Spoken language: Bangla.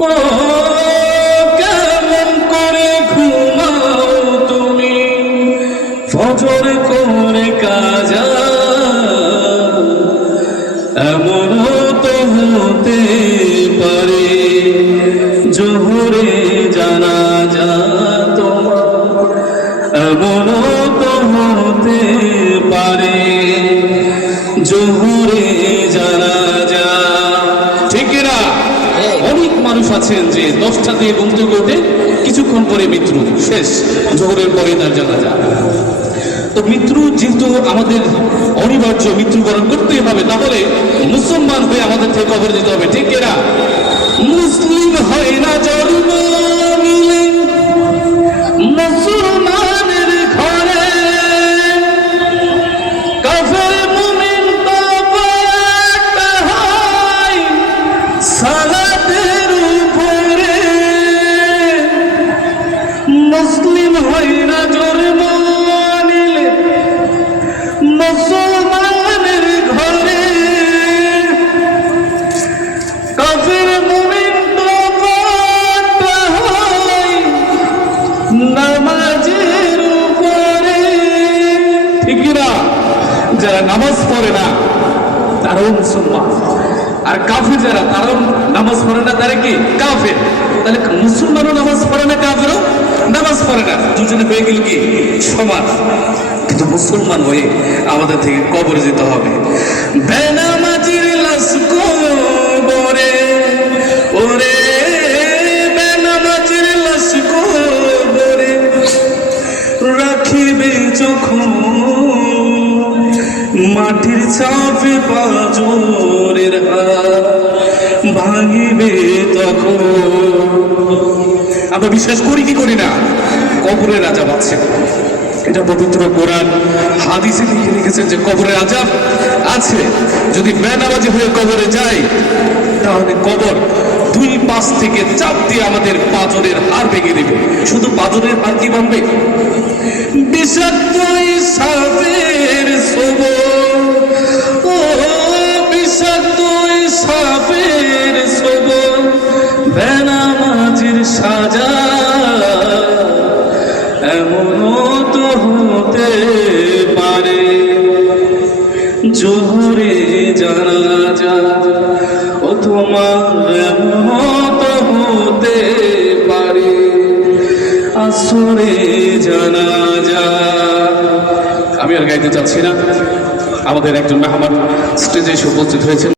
ও কেমন করে ঘুমাও তুমি ফজর করে কাজা, এমনও তো হতে পারে জোহরে জানাজা তোমার, এমনও তো হতে পারে জোহরে জানাজা। ঠিক না? অনেক মানুষ আছেন যে 10টা দিয়ে ঘুম থেকে ওঠে, কিছুক্ষণ পরে মৃত্যু শেষ, জোহরের পরে তার জানাজা। তো মৃত্যু যেহেতু আমাদের অনিবার্য, মৃত্যুবরণ করতেই হবে, তাহলে মুসলমান হয়ে আমাদের থেকে কবর দিতে হবে। ঠিক না? মুসলিম হয় না জন্ম নিলে মুসলমানের ঘরে, কাফের মুমিন তো একটা হয় সালাতের উপরে। মুসলিম হয় না জন্ম নিলে মুসলমানের ঘরে, কাফের মুমিন তো একটা হয় নামাজের উপরে। ঠিক না? যারা নামাজ পড়ে না তারাও মুসলমান, আর কাফের যারা তারাও নামাজ পড়ে না, তারা কি কাফের। তাহলে মুসলমানও নামাজ পড়ে না, কাফেরও নামাজ পড়ে না, দুজনে হয়ে গেল কি সমান। কিন্তু মুসলমান হয়ে আমাদের থেকে কবরে যেতে হবে। বেনামাজির লাশ কবরে, ওরে বেনামাজির লাশ কবরে রাখিবে যখন মাটির চাপে পাঁজরের হাত ভাঙিবে তখন। আমরা বিশ্বাস করি কি করি না? কবরের আযাব আছে, এটা পবিত্র কোরআন হাদিসে লিখেছেন যে কবরের আযাব আছে। যদি বেনামাজি হয়ে কবরে যায় তাহলে কবর 2 পাশ থেকে চাপ দিয়ে আমাদের পাঁজরের হাড় ভেঙে দেবে। শুধু পাঁজরের হাড় কি ভাঙবে? বিষাক্ত সাপের সবল, ও বিষাক্ত সাপের সবল বেনামাজির সাজা, এমনও তো হতে পারে জোহরে জানাজা। ও তোমার এমনও তো হতে পারে আসরে জানাজা। আমি আর গাইতে চাচ্ছি না, আমাদের একজন মেহমান স্টেজে এসে উপস্থিত হয়েছেন।